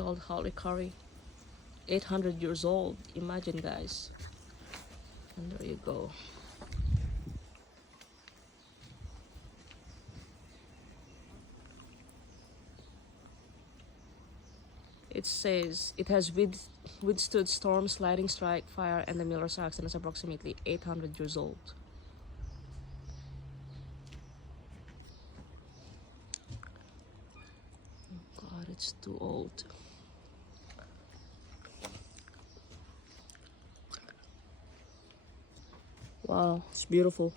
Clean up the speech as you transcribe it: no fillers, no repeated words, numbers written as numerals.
called Kauri. 800 years old. Imagine, guys. And there you go. It says it has withstood storms, lightning strike, fire, and the Miller's axe, and is approximately 800 years old. God, it's too old. Wow, it's beautiful.